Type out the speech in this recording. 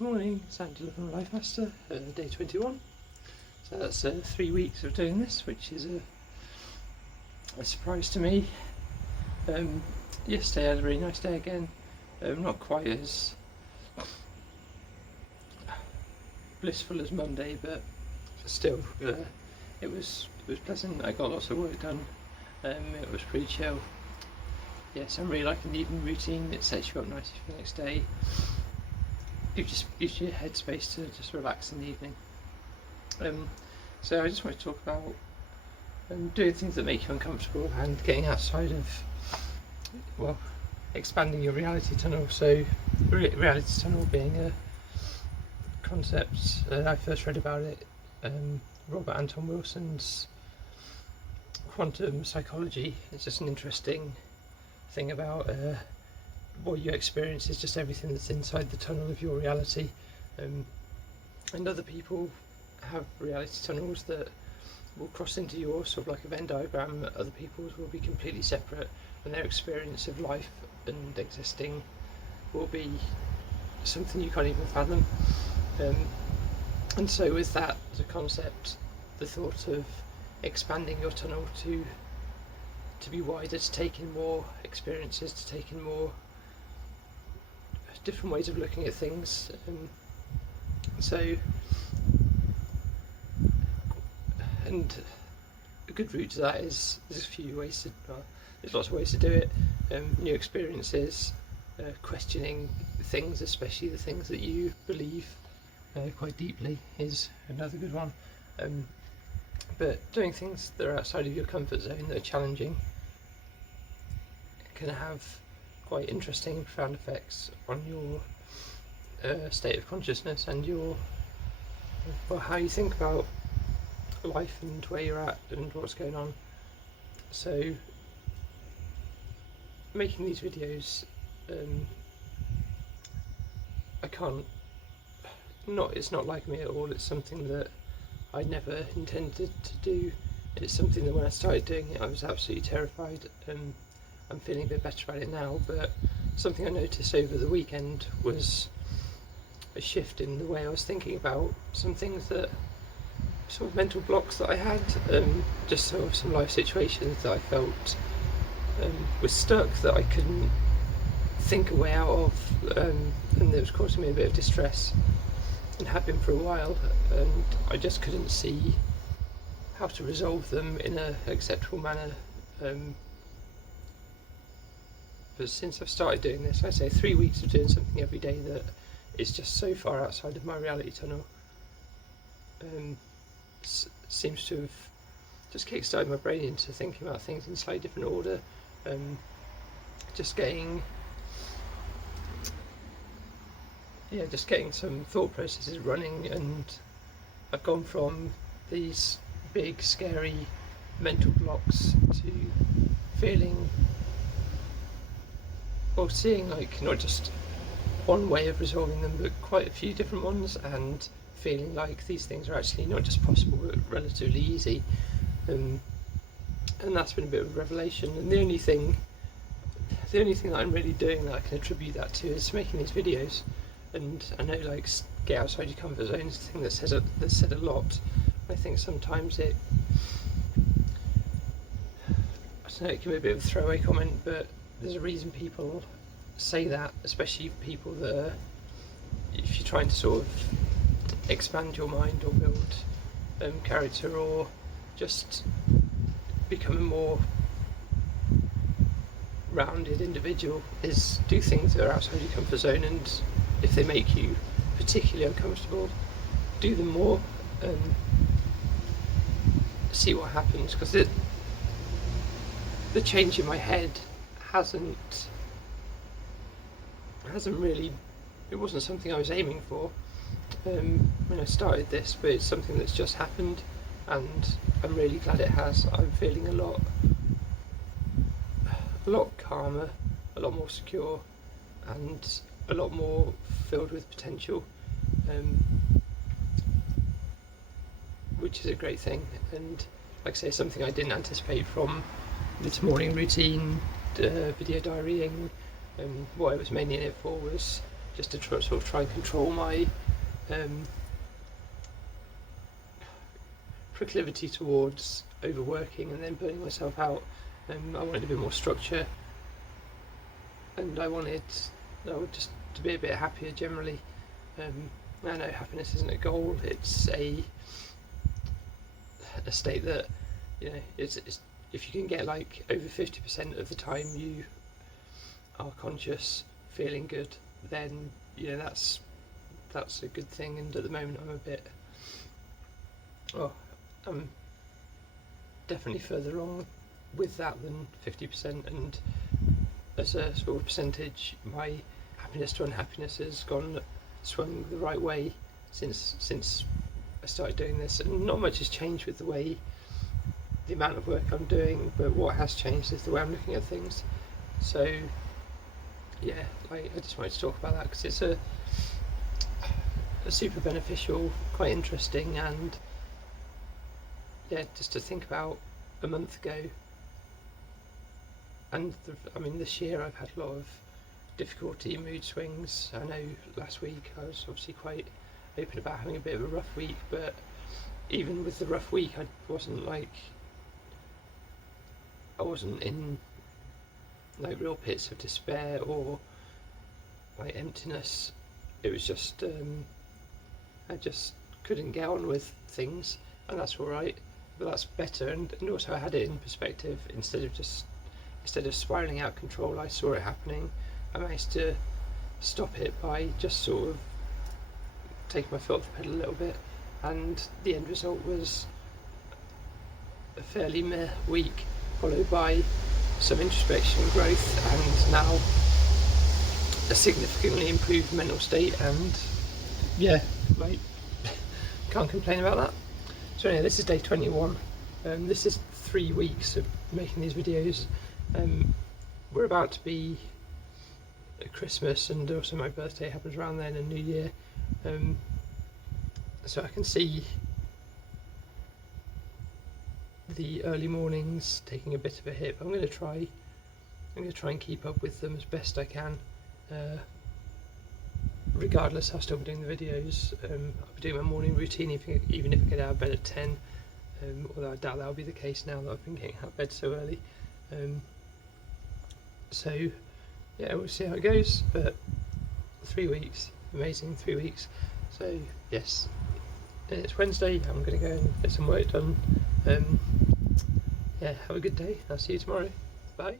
Morning, it's Angela from Lifemaster, day 21. So that's 3 weeks of doing this, which is a surprise to me. Yesterday I had a really nice day again, not quite as blissful as Monday, but still it was pleasant. I got lots of work done. It was pretty chill. Yes, I'm really liking the evening routine. It sets you up nicely for the next day. It just gives you a headspace to just relax in the evening. So I just want to talk about doing things that make you uncomfortable and getting outside of, well, expanding your reality tunnel. So reality tunnel being a concept, I first read about it, Robert Anton Wilson's quantum psychology. It's just an interesting thing about what you experience is just everything that's inside the tunnel of your reality, and other people have reality tunnels that will cross into yours, sort of like a Venn diagram. Other people's will be completely separate, and their experience of life and existing will be something you can't even fathom. And so with that as a concept, the thought of expanding your tunnel to be wider, to take in more experiences, to take in more different ways of looking at things. And a good route to that is there's a few ways to, there's lots of ways to do it. New experiences, questioning things, especially the things that you believe quite deeply, is another good one. But doing things that are outside of your comfort zone, that are challenging, can have quite interesting and profound effects on your state of consciousness and your, well, how you think about life and where you're at and what's going on. So making these videos, it's not like me at all. It's something that I never intended to do. It's something that when I started doing it I was absolutely terrified. I'm feeling a bit better about it now, but something I noticed over the weekend was a shift in the way I was thinking about some things, that sort of mental blocks that I had, just sort of some life situations that I felt was stuck, that I couldn't think a way out of, and that was causing me a bit of distress, and had been for a while, and I just couldn't see how to resolve them in an acceptable manner. But since I've started doing this, I say 3 weeks of doing something every day that is just so far outside of my reality tunnel, seems to have just kickstarted my brain into thinking about things in a slightly different order, just getting some thought processes running, and I've gone from these big scary mental blocks to feeling, well, seeing like not just one way of resolving them, but quite a few different ones, and feeling like these things are actually not just possible but relatively easy, and that's been a bit of a revelation. And the only thing that I'm really doing that I can attribute that to is making these videos. And I know, like, get outside your comfort zone is a thing that's said a lot. I think sometimes it can be a bit of a throwaway comment, but there's a reason people say that, especially people that are, if you're trying to sort of expand your mind or build character, or just become a more rounded individual, is do things that are outside your comfort zone, and if they make you particularly uncomfortable, do them more, see what happens, because the change in my head hasn't really, it wasn't something I was aiming for when I started this, but it's something that's just happened, and I'm really glad it has. I'm feeling a lot calmer, a lot more secure, and a lot more filled with potential, which is a great thing. And like I say, something I didn't anticipate from this morning routine, video diarying. What I was mainly in it for was just to sort of try and control my proclivity towards overworking and then burning myself out. I wanted a bit more structure, and I wanted just to be a bit happier generally. I know happiness isn't a goal; it's a state that, you know, it's if you can get like over 50% of the time you are conscious, feeling good, then you know that's a good thing. And at the moment, I'm definitely further along with that than 50%, and as a sort of percentage, my happiness to unhappiness has swung the right way since I started doing this, and not much has changed with the amount of work I'm doing, but what has changed is the way I'm looking at things. So yeah, I just wanted to talk about that because it's a super beneficial, quite interesting, and yeah, just to think about a month ago. And this year I've had a lot of difficulty, mood swings. I know last week I was obviously quite open about having a bit of a rough week, but even with the rough week, I wasn't in like real pits of despair or like emptiness. It was just I just couldn't get on with things, and that's all right. But that's better, and also I had it in perspective. Instead of spiraling out of control, I saw it happening. I managed to stop it by just sort of taking my foot off the pedal a little bit, and the end result was a fairly meh week, followed by some introspection and growth, and now a significantly improved mental state, and yeah, like, can't complain about that. So anyway, this is day 21. This is 3 weeks of making these videos. We're about to be at Christmas, and also my birthday happens around then, and New Year. So I can see the early mornings taking a bit of a hit. I'm going to try and keep up with them as best I can. Regardless, I'll still be doing the videos. I'll be doing my morning routine even if I get out of bed at 10. Although I doubt that'll be the case now that I've been getting out of bed so early. So yeah, we'll see how it goes. But 3 weeks, amazing 3 weeks. So yes, it's Wednesday. I'm going to go and get some work done. Yeah, have a good day. I'll see you tomorrow. Bye.